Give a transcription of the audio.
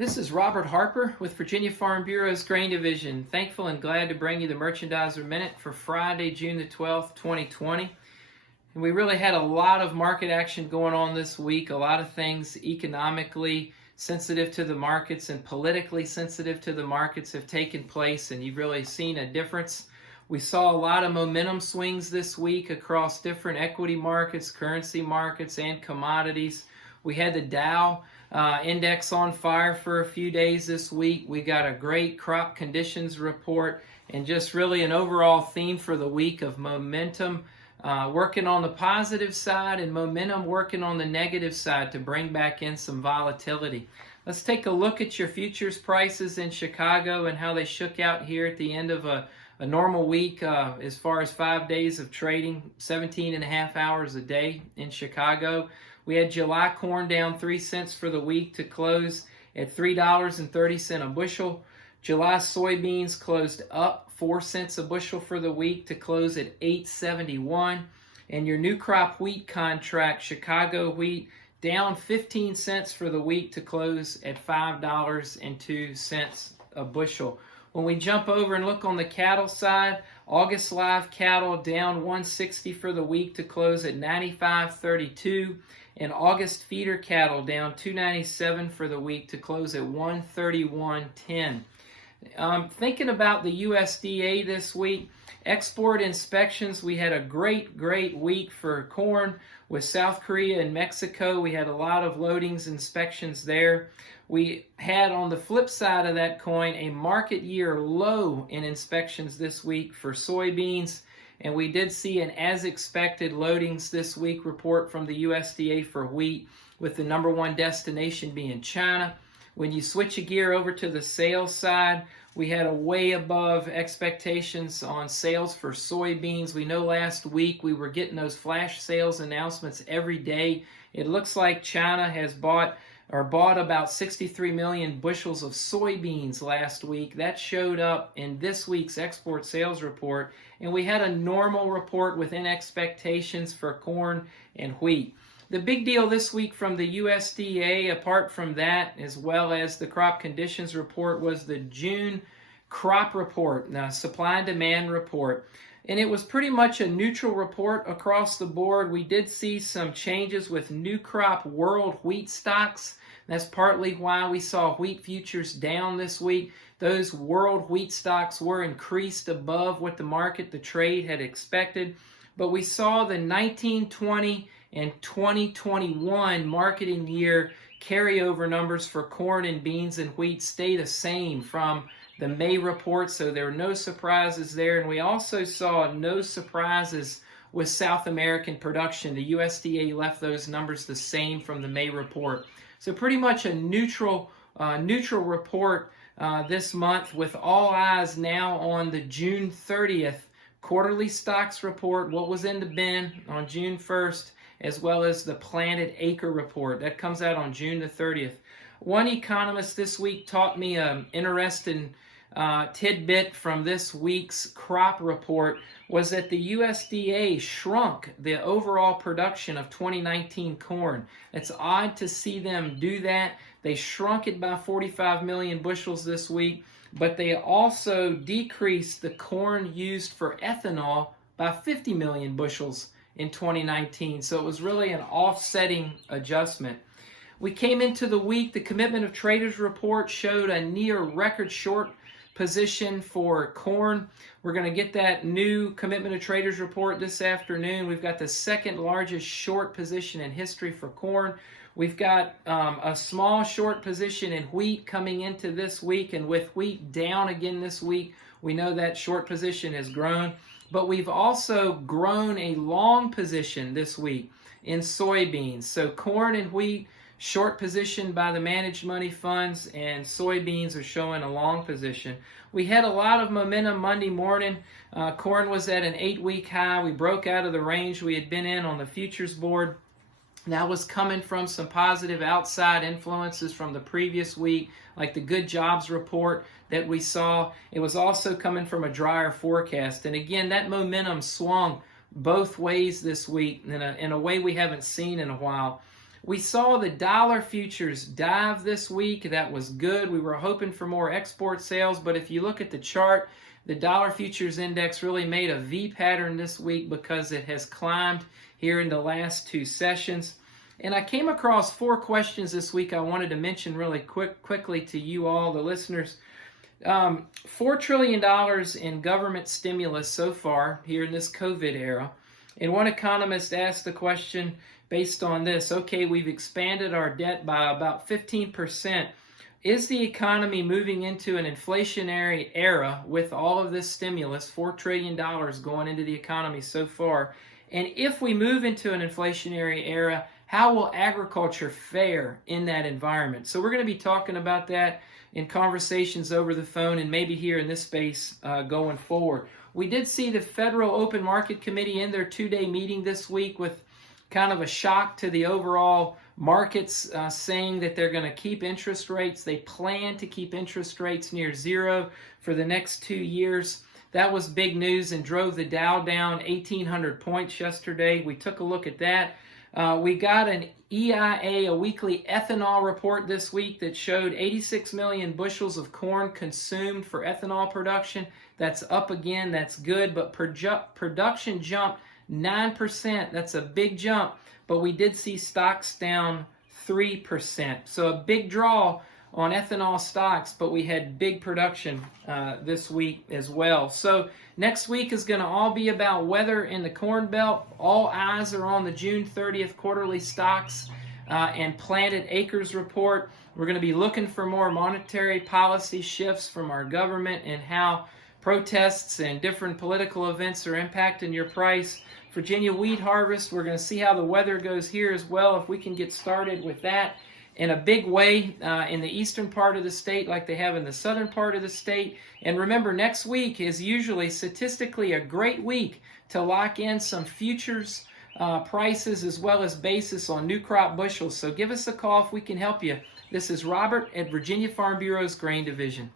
This is Robert Harper with Virginia Farm Bureau's Grain Division. Thankful and glad to bring you the Merchandiser Minute for Friday, June the 12th, 2020. And we really had a lot of market action going on this week, a lot of things economically sensitive to the markets and politically sensitive to the markets have taken place, and you've really seen a difference. We saw a lot of momentum swings this week across different equity markets, currency markets, and commodities. We had the Dow index on fire for a few days this week. We got a great crop conditions report and just really an overall theme for the week of momentum working on the positive side and momentum working on the negative side to bring back in some volatility. Let's take a look at your futures prices in Chicago and how they shook out here at the end of a normal week as far as 5 days of trading, 17 and a half hours a day in Chicago. We had July corn down 3 cents for the week to close at $3.30 a bushel. July soybeans closed up 4 cents a bushel for the week to close at $8.71. And your new crop wheat contract, Chicago wheat, down 15 cents for the week to close at $5.02 a bushel. When we jump over and look on the cattle side, August live cattle down 160 for the week to close at 95.32. And August feeder cattle down 297 for the week to close at 131.10. Thinking about the USDA this week, export inspections, we had a great week for corn with South Korea and Mexico. We had a lot of loadings, inspections there. We had on the flip side of that coin a market year low in inspections this week for soybeans. And we did see an as expected loadings this week report from the USDA for wheat, with the number one destination being China. When you switch a gear over to the sales side, we had a way above expectations on sales for soybeans. We know last week we were getting those flash sales announcements every day. It looks like China has bought about 63 million bushels of soybeans last week. That showed up in this week's export sales report, and we had a normal report within expectations for corn and wheat. The big deal this week from the USDA, apart from that, as well as the crop conditions report, was the June crop report, supply and demand report. And it was pretty much a neutral report across the board. We did see some changes with new crop world wheat stocks. That's partly why we saw wheat futures down this week. Those world wheat stocks were increased above what the trade had expected. But we saw the 1920 and 2021 marketing year carryover numbers for corn and beans and wheat stay the same from the May report, so there were no surprises there. And we also saw no surprises with South American production. The USDA left those numbers the same from the May report. So pretty much a neutral report this month, with all eyes now on the June 30th quarterly stocks report, what was in the bin on June 1st, as well as the planted acre report. That comes out on June the 30th. One economist this week taught me an interesting tidbit from this week's crop report, was that the USDA shrunk the overall production of 2019 corn. It's odd to see them do that. They shrunk it by 45 million bushels this week, but they also decreased the corn used for ethanol by 50 million bushels in 2019. So it was really an offsetting adjustment. We came into the week, the Commitment of Traders report showed a near record short position for corn. We're going to get that new Commitment of Traders report this afternoon. We've got the second largest short position in history for corn. We've got a small short position in wheat coming into this week, and with wheat down again this week, we know that short position has grown. But we've also grown a long position this week in soybeans. So corn and wheat, short position by the managed money funds, and soybeans are showing a long position. We had a lot of momentum Monday morning. Corn was at an 8-week high. We broke out of the range we had been in on the futures board. That was coming from some positive outside influences from the previous week, like the good jobs report that we saw. It was also coming from a drier forecast. And again, that momentum swung both ways this week in a way we haven't seen in a while. We saw the dollar futures dive this week. That was good. We were hoping for more export sales, but if you look at the chart, the dollar futures index really made a V pattern this week because it has climbed here in the last two sessions. And I came across 4 questions this week I wanted to mention really quickly to you all, the listeners. $4 trillion in government stimulus so far here in this COVID era. And one economist asked the question based on this: okay, we've expanded our debt by about 15%. Is the economy moving into an inflationary era with all of this stimulus, $4 trillion going into the economy so far? And if we move into an inflationary era, how will agriculture fare in that environment? So we're going to be talking about that in conversations over the phone and maybe here in this space going forward. We did see the Federal Open Market Committee in their 2-day meeting this week with kind of a shock to the overall markets, saying that they're going to keep interest rates. They plan to keep interest rates near zero for the next 2 years. That was big news and drove the Dow down 1,800 points yesterday. We took a look at that. We got an EIA, a weekly ethanol report this week that showed 86 million bushels of corn consumed for ethanol production. That's up again. That's good, but production jumped 9%. That's a big jump, but we did see stocks down 3%. So a big draw on ethanol stocks, but we had big production this week as well. So next week is going to all be about weather in the Corn Belt. All eyes are on the June 30th quarterly stocks and planted acres report. We're going to be looking for more monetary policy shifts from our government and how protests and different political events are impacting your price. Virginia wheat harvest, we're going to see how the weather goes here as well, if we can get started with that in a big way in the eastern part of the state like they have in the southern part of the state. And remember, next week is usually statistically a great week to lock in some futures prices as well as basis on new crop bushels. So give us a call if we can help you. This is Robert at Virginia Farm Bureau's Grain Division.